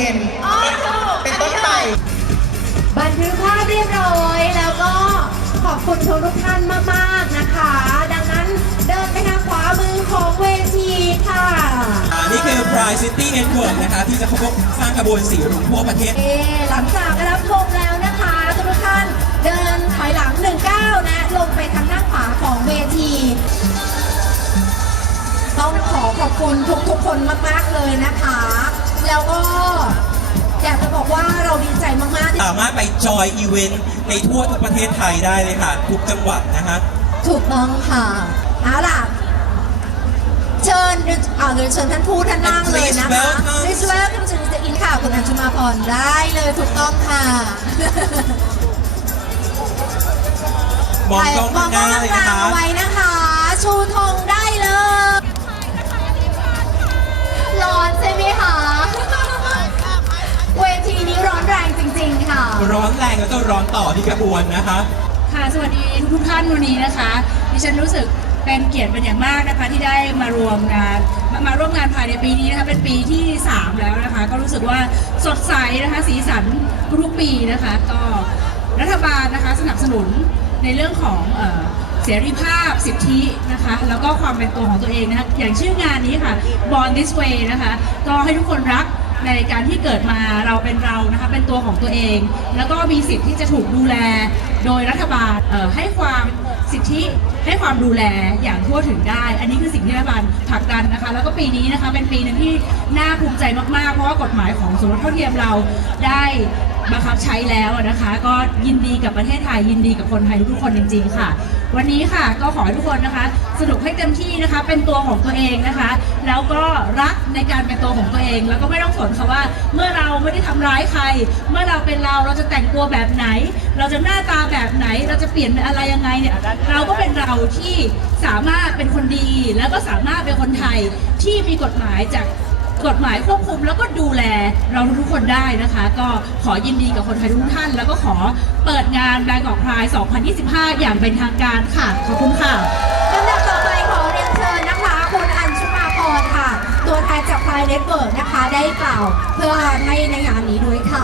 ย็น อ๋อถูกเป็นต้นไป บันทึกภาพเรียบร้อยแล้วก็ขอบคุณทุกทุกท่านมากๆนะคะ ดังนั้นเดินไปทางขวามือของเวทีค่ะ อ่านี่คือ Pride City Network นะคะที่จะขบวนสร้างกระบวนสีรุ้งทั่วประเทศเอ่อหลังจากได้รับชมแล้วนะคะทุกทุกท่านเดินถอยหลังหนึ่งก้าวนะ ลงไปทางด้านขวาของเวที ต้องขอขอบคุณทุกๆคนมากๆเลยนะคะากๆที่สามารถไปจอยอีเวนต์ในทั่วทุกประเทศไทยได้เลยค่ะ ทุกจังหวัดนะคะ ถูกต้องค่ะเอาล่ะ เชิญเอาเดี๋ยวเชิญท่านพูดท่านนั่งเลยนะคะ Please welcome Please welcome to the in ค่ะคุณอัญชุมาพรได้เลยถูกต้องค่ะมองกล้องข้างหน้าเลยนะคะมองกล้องข้างหน้าไว้นะคะ ชูธงได้เลยร้อนใช่ไหม ร้อนต่อที่กระบวนนะคะ ค่ะ สวัสดีทุกท่านวันนี้นะคะ ดิฉันรู้สึกเป็นเกียรติเป็นอย่างมากนะคะที่ได้มารวมงานมามาร่วมงานภายในปีนี้นะคะเป็นปีที่ 3 แล้วนะคะ ก็รู้สึกว่าสดใสนะคะสีสันทุกๆปีนะคะก็รัฐบาลนะคะสนับสนุนในเรื่องของเออเสรีภาพสิทธินะคะแล้วก็ความเป็นตัวของตัวเองนะคะอย่างชื่องานนี้ค่ะ Born This Way นะคะก็ให้ทุกคนรัก ในการที่เกิดมาเราเป็นเรานะคะเป็นตัวของตัวเอง แล้วก็มีสิทธิ์ที่จะถูกดูแลโดยรัฐบาลให้ความสิทธิ ให้ความดูแลอย่างทั่วถึงได้ อันนี้คือสิ่งที่รัฐบาลผลักดันนะคะ แล้วก็ปีนี้นะคะเป็นปีหนึงที่น่าภูมิใจมากๆ เพราะว่ากฎหมายของสมรสเท่าเทียมเราได้บังคับใช้แล้วนะคะ ก็ยินดีกับประเทศไทยยินดีกับคนไทยทุกคนจริง ๆ ค่ะ วันนี้ค่ะก็ขอให้ทุกคนนะคะ สนุกให้เต็มที่นะคะ เป็นตัวของตัวเองนะคะ แล้วก็รักในการเป็นตัวของตัวเอง แล้วก็ไม่ต้องสนค่ะว่า เมื่อเราไม่ได้ทำร้ายใคร เมื่อเราเป็นเราเราจะแต่งตัวแบบไหน เราจะหน้าตาแบบไหน เราจะเปลี่ยนเป็นอะไรยังไงเนี่ยเราก็เป็นเราที่สามารถเป็นคนดีแล้วก็สามารถเป็นคนไทยที่มีกฎหมายจากกฎหมายควบคุมแล้วก็ดูแลเราทุกคนได้นะคะ ก็ขอยินดีกับคนไทยทุกท่าน แล้วก็ขอเปิดงานแบงก์ออกพราย 2025 อย่างเป็นทางการค่ะ ขอบคุณค่ะลำดับต่อไปขอเรียนเชิญนะคะ คุณอัญชุมาพรค่ะ ตัวแทนจากพายเน็ตเวิร์กนะคะได้กล่าวเพื่อให้ในงานนี้ด้วยค่ะ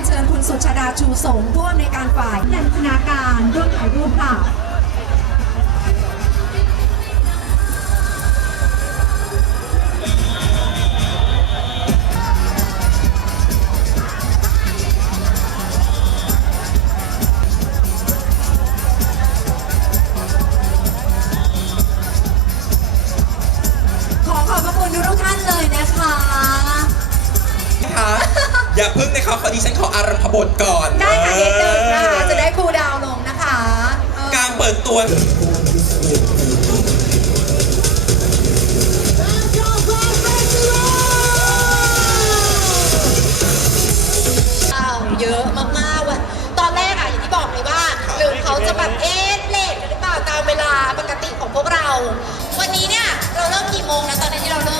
เรียนเชิญคุณสุชาดาชูสงผู้อำนวยการฝ่ายนันทนาการร่วมถ่ายรูปค่ะ อย่าพึ่งนะคะขอดิฉันขออารัมพบทก่อนได้ค่ะนิดนึงนะคะเออจะได้คูลดาวน์ลงนะคะเออการเปิดตัวอ้าวเยอะมากๆว่ะตอนแรกอะอย่างที่บอกเลยว่าหรือเขาจะแบบเอ๊ะเลทหรือเปล่าตามเวลาปกติของพวกเรา วันนี้เนี่ยเราเริ่มกี่โมงนะตอนนั้นที่เราเริ่ม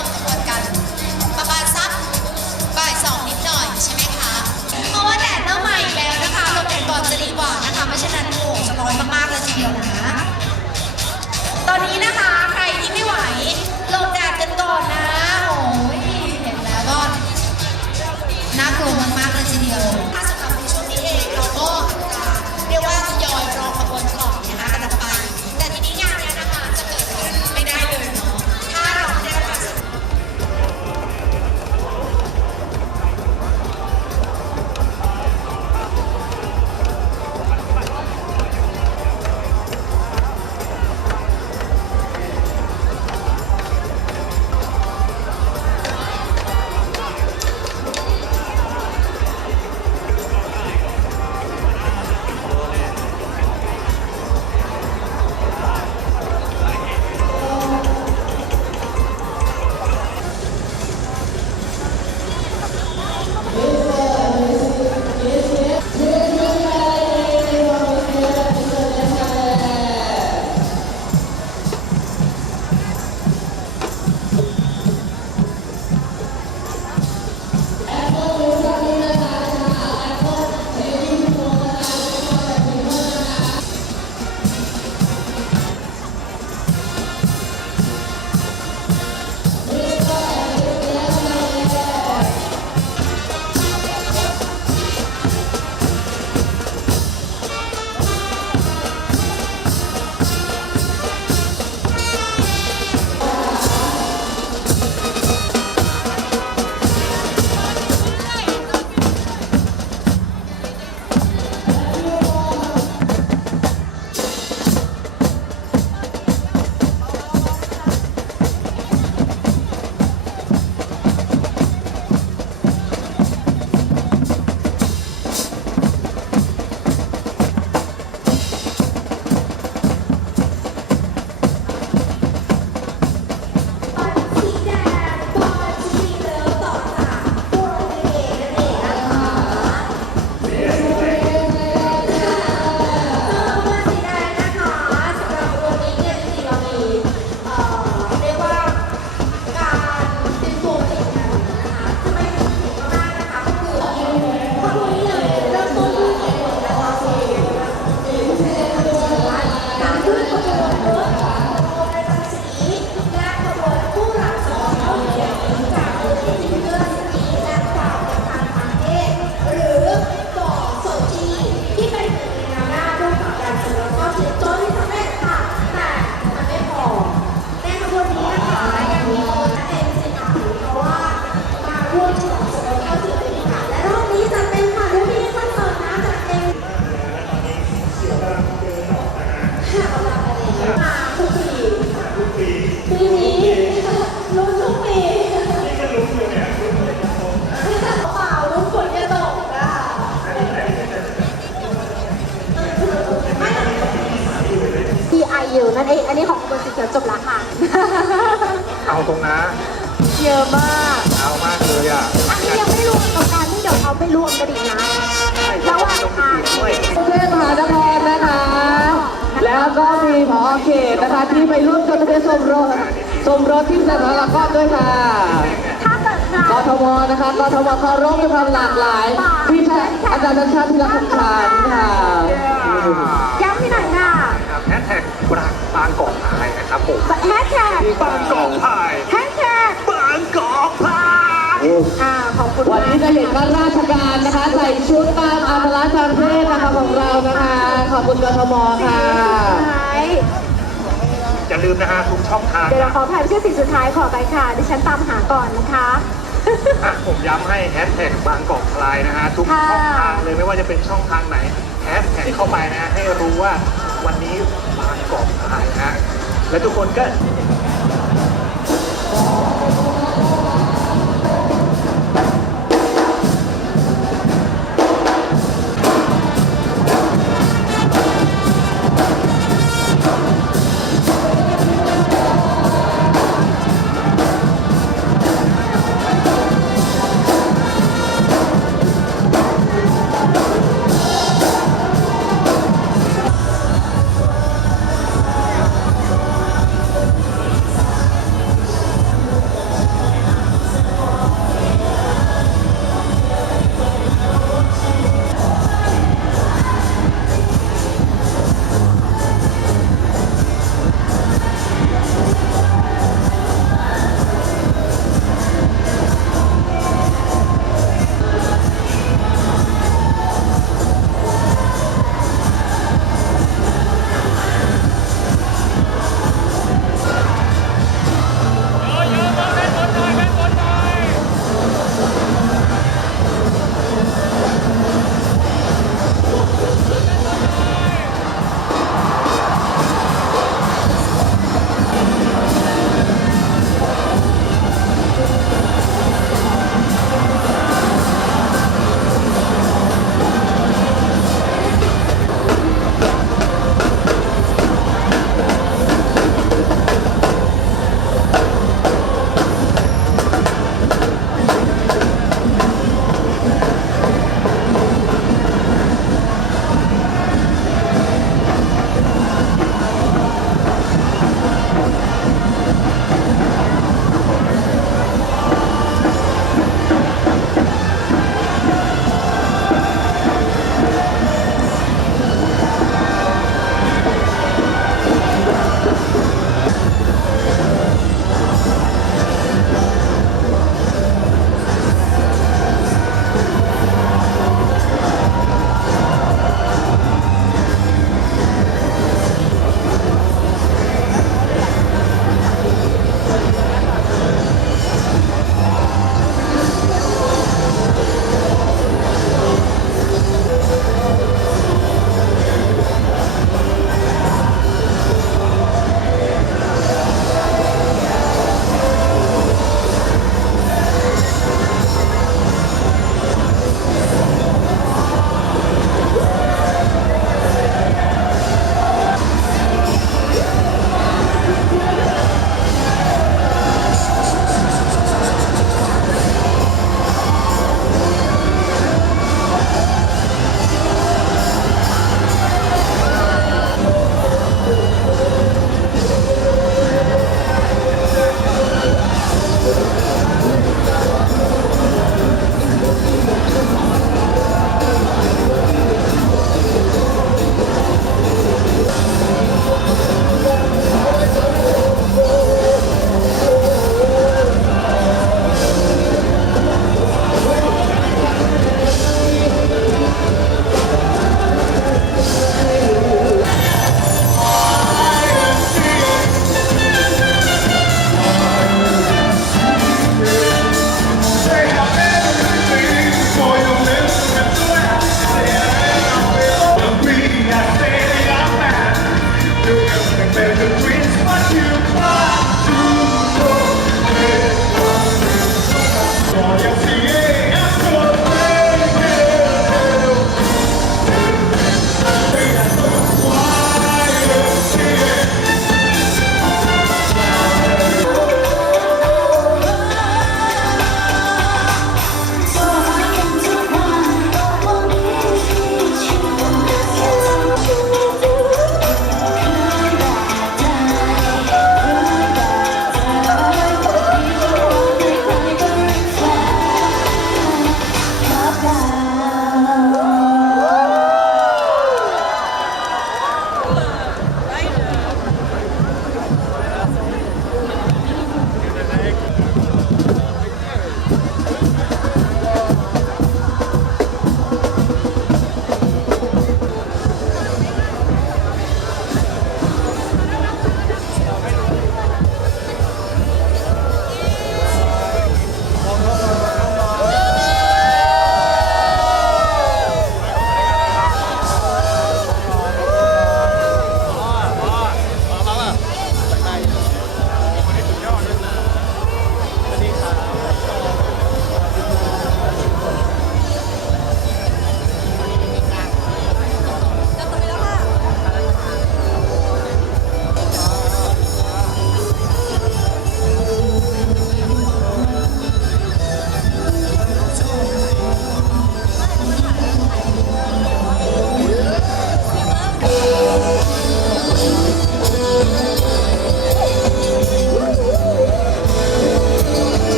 ตอนนี้นะ นั่นเอง อันนี้ของขบวนสีเขียวจบละค่ะ เอาตรงนะ เยอะมากเอามากเลยอะอันนี้ยังไม่รวมกับการที่เดี๋ยวเขาไปรวมกันอีกนะระหว่างทางด้วยกรุงเทพมหานครนะคะ แล้วก็มีผอเขตนะคะที่ไปร่วมจดทะเบียนสมรสสมรสที่สถานละครด้วยค่ะถ้าเกิดใครกทมนะคะกทมเคารพในความหลากหลายพี่แพทย์อาจารย์นันชาติพิรักษ์คำขานค่ะย้ำที่ไหนค่ะ ครับผมแฮชแท็กบางกอกพายแฮชแท็กบางกอกพายอ่าขอบคุณวันมากนี้จะเห็นว่าราชการนะคะ ใส่ชุดตามอัตลักษณ์ทางเพศนะคะของเรานะคะ ขอบคุณกทมค่ะท้ายอย่าลืมนะฮะทุกช่องทางเดี๋ยวเราขอผ่านชื่อสิ่งสุดท้ายขอไปค่ะ ดิฉันตามหาก่อนนะคะอะผมย้ำให้แฮชแท็กบางกอกพลายนะฮะทุกค่ะช่องทางเลยไม่ว่าจะเป็นช่องทางไหนแฮชแท็กเข้าไปนะฮะให้รู้ว่าวันนี้บางกอกพลายนะฮะ และทุกคนก็